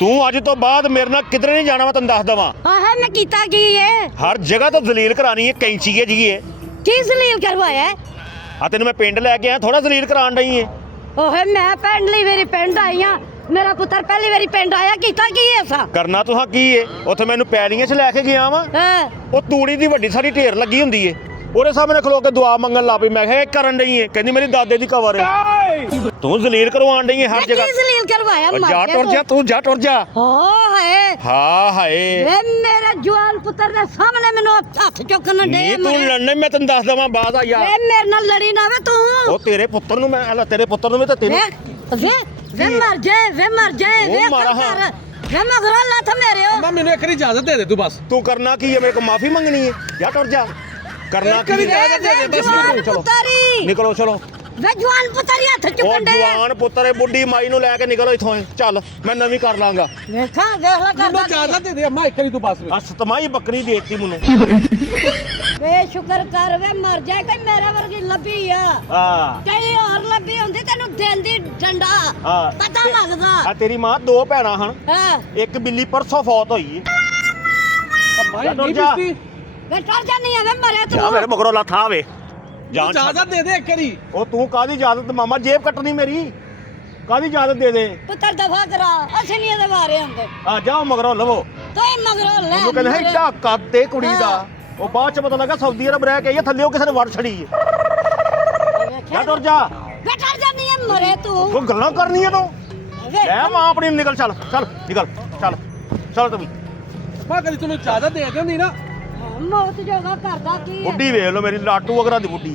ਤੂੰ ਅੱਜ ਤੋਂ ਬਾਅਦ ਮੇਰੇ ਨਾਲ ਕਿਧਰੇ ਨਹੀਂ ਜਾਣਾ, ਮੈਂ ਤੈਨੂੰ ਦੱਸ ਦਵਾਂ। ਆਹ ਮੈਂ ਕੀਤਾ ਕੀ ਏ? ਹਰ ਜਗ੍ਹਾ ਤੋਂ ਜ਼ਲੀਲ ਕਰਾਣੀ ਹੈ, ਕੈਂਚੀ ਹੈ ਜੀ ਇਹ। ਕੀ ਜ਼ਲੀਲ ਕਰਵਾਇਆ? ਆ ਤੈਨੂੰ ਮੈਂ ਪਿੰਡ ਲੈ ਕੇ ਆਇਆ, ਥੋੜਾ ਜ਼ਲੀਲ ਕਰਾਉਣ ਡਈ ਏ। ਓਏ ਮੈਂ ਪਿੰਡ ਲਈ ਮੇਰੀ ਪਿੰਡ ਆਈ ਆ, ਮੇਰਾ ਪੁੱਤਰ ਪਹਿਲੀ ਵਾਰੀ ਪਿੰਡ ਆਇਆ, ਕੀਤਾ ਕੀ ਐਸਾ? ਕਰਨਾ ਤੁਹਾਂ ਕੀ ਏ? ਉੱਥੇ ਮੈਨੂੰ ਪੈਲੀਆਂ 'ਚ ਲੈ ਕੇ ਗਿਆ ਵਾਂ, ਹਾਂ ਉਹ ਤੂੜੀ ਦੀ ਵੱਡੀ ਸਾਰੀ ਢੇਰ ਲੱਗੀ ਹੁੰਦੀ ਏ, ਉਹਦੇ ਸਾਹਮਣੇ ਖਲੋ ਕੇ ਦੁਆ ਮੰਗਣ ਲੱਗ ਪਈ। ਮੈਂ ਕਿਹਾ ਇਹ ਕਰਨ ਡਈ ਏ, ਕਹਿੰਦੀ ਮੇਰੀ ਦਾਦੇ ਦੀ ਕਬਰ ਏ। ਤੂੰ ਜ਼ਲੀਲ ਕਰਵਾਉਣ ਡਈ ਏ ਹਰ ਕੀ ਜਗ੍ਹਾ। ਜ਼ਲੀਲ ਕਰਵਾਇਆ? ਉਹ ਜਾ ਟੁਰ ਜਾ, ਤੂੰ ਜਾ ਟੁਰ ਜਾ। ਹਾਏ ਹਾਂ ਹਾਏ ਵੇ ਮੇਰੇ ਜਵਾਨ ਪੁੱਤਰ ਦੇ ਸਾਹਮਣੇ ਮੈਨੂੰ ਹੱਥ ਚੁੱਕਣ ਦੇ। ਨਹੀਂ ਤੂੰ ਲੜਨੇ, ਮੈਂ ਤੈਨੂੰ ਦੱਸ ਦਵਾਂ ਬਾਅਦ ਆ ਯਾਰ। ਵੇ ਮੇਰੇ ਨਾਲ ਲੜੀ ਨਾ ਵੇ ਤੂੰ। ਉਹ ਤੇਰੇ ਪੁੱਤਰ ਨੂੰ ਮੈਂ ਤੇਰੇ ਪੁੱਤਰ ਨੂੰ ਵੀ ਤਾਂ ਤੈਨੂੰ ਵੇ ਮਰ ਜਾਏ, ਵੇ ਮਰ ਜਾਏ, ਵੇ ਮਾਰਾ ਹਾਂ। ਵੇ ਮਗਰਾ ਲੱਥ ਮੇਰੇ ਓ। ਮੈਂ ਮੈਨੂੰ ਇੱਕ ਵਾਰੀ ਇਜਾਜ਼ਤ ਦੇ ਦੇ ਤੂੰ ਬਸ। ਤੂੰ ਕਰਨਾ ਕੀ ਹੈ? ਮੇਰੇ ਕੋਲ ਮਾਫੀ ਮੰਗਣੀ ਹੈ? ਜਾ ਟੁਰ ਜਾ। ਕਰਨਾ ਕੀ ਹੈ? ਵੇ ਜਵਾਨ ਪੁੱਤਰੀ, ਨਿਕਲੋ ਚਲੋ। ਵੇ ਜਵਾਨ ਪੁੱਤਰੀ ਹੱਥ ਉਹ ਚੁੱਕਣ ਦੇ। ਜਵਾਨ ਪੁੱਤਰ ਏ, ਬੁੱਢੀ ਮਾਈ ਨੂੰ ਲੈ ਕੇ ਨਿਕਲੋ ਇੱਥੋਂ। ਚੱਲ ਮੈਂ ਨਵੀਂ ਕਰ ਲਾਂਗਾ। ਵੇਖਾਂ ਦੇਖ ਲੈ ਮੈਨੂੰ ਕਰਦਾ ਇਜਾਜ਼ਤ ਦੇ ਦੇ ਅੰਮਾ ਇੱਕ ਵਾਰੀ ਤੂੰ ਬਸ। ਆ ਸਤਮਾਈ ਬੱਕਰੀ ਦੇਤੀ ਮੈਨੂੰ। ਵੇ ਸ਼ੁਕਰ ਕਰ ਵੇ ਮਰ ਜਾਏ, ਕੋਈ ਮੇਰੇ ਵਰਗੀ ਲੱਭੀ ਆ। ਹਾਂ ਕਈ ਹੋਰ ਲੱਭੀ ਹੁੰਦੀ ਤੈਨੂੰ ਦਿੰਦੀ ਡੰਡਾ, ਹਾਂ। ਪਤਾ ਲੱਗਦਾ। ਆ ਤੇਰੀ ਮਾਂ ਦੋ ਭੈਣਾਂ ਹਨ, ਹਾਂ ਇੱਕ ਬਿੱਲੀ ਪਰਸੋਂ ਫੌਤ ਹੋਈ ਏ। ਅੰਮਾ ਜਾ ਨਹੀਂ ਜਾ। ਪੀਤੀ। ਵੇ ਟਰ ਜਾਨੀ ਆ ਵੇ ਮਰੇ ਜਾ ਤੂੰ। ਮੇਰੇ ਮਗਰੋਂ ਲੱਥ ਆਵੇ। ਜਾਨ ਛੱਡ। ਇਜਾਜ਼ਤ ਦੇ ਦੇ ਇੱਕ ਵਾਰੀ। ਉਹ ਤੂੰ ਕਾਹਦੀ ਇਜਾਜ਼ਤ? ਮਾਮਾ ਜੇਬ ਕੱਟਣੀ ਮੇਰੀ, ਕਾਹਦੀ ਇਜਾਜ਼ਤ ਦੇ ਦੇ। ਪੁੱਤਰ ਦਫਾ ਕਰਾ, ਅਸੀਂ ਨਹੀਂ ਇਹਦੇ ਬਾਰੇ ਹੁੰਦੇ। ਆ ਜਾਓ ਮਗਰੋਂ ਲਵੋ। ਤੋਈ ਮਗਰੋਂ ਲੈ ਉਹਨੂੰ ਕਹਿੰਦੇ ਹੈ ਏਡਾ ਕੱਦ ਤੇ ਕੁੜੀ ਦਾ। ਉਹ ਬਾਅਦ ਚ ਪਤਾ ਲੱਗਾ ਸਾਊਦੀ ਅਰਬ ਰਹਿ ਕੇ ਆਈ ਹੈ, ਥੱਲੇ ਉਹ ਕਿਸੇ ਨੇ ਵੜ ਛੜੀ ਏ। ਜਾ ਟੁਰ ਜਾ। ਵੇ ਟਰ ਜਾਨੀ ਆ ਮਰੇ ਤੂੰ। ਉਹ ਗੱਲਾਂ ਕਰਨੀਆਂ ਤੂੰ। ਵੇ ਲੈ ਮਾਂ ਆਪਣੀ ਨੂੰ ਨਿਕਲ, ਚੱਲ ਚੱਲ ਨਿਕਲ, ਚੱਲ ਚੱਲ ਤੂੰ ਵੀ। ਮੈਂ ਕਦੀ ਤੈਨੂੰ ਇਜਾਜ਼ਤ ਦੇ ਦਿੰਦੀ ਨਾ। ਮੌਤ ਜੋਗਾ ਕਰਦਾ ਕੀ ਹੈ? ਬੁੱਢੀ ਵੇਖ ਲਓ ਮੇਰੀ, ਲਾਟੂ ਵਗਰਾ ਦੀ ਬੁੱਢੀ।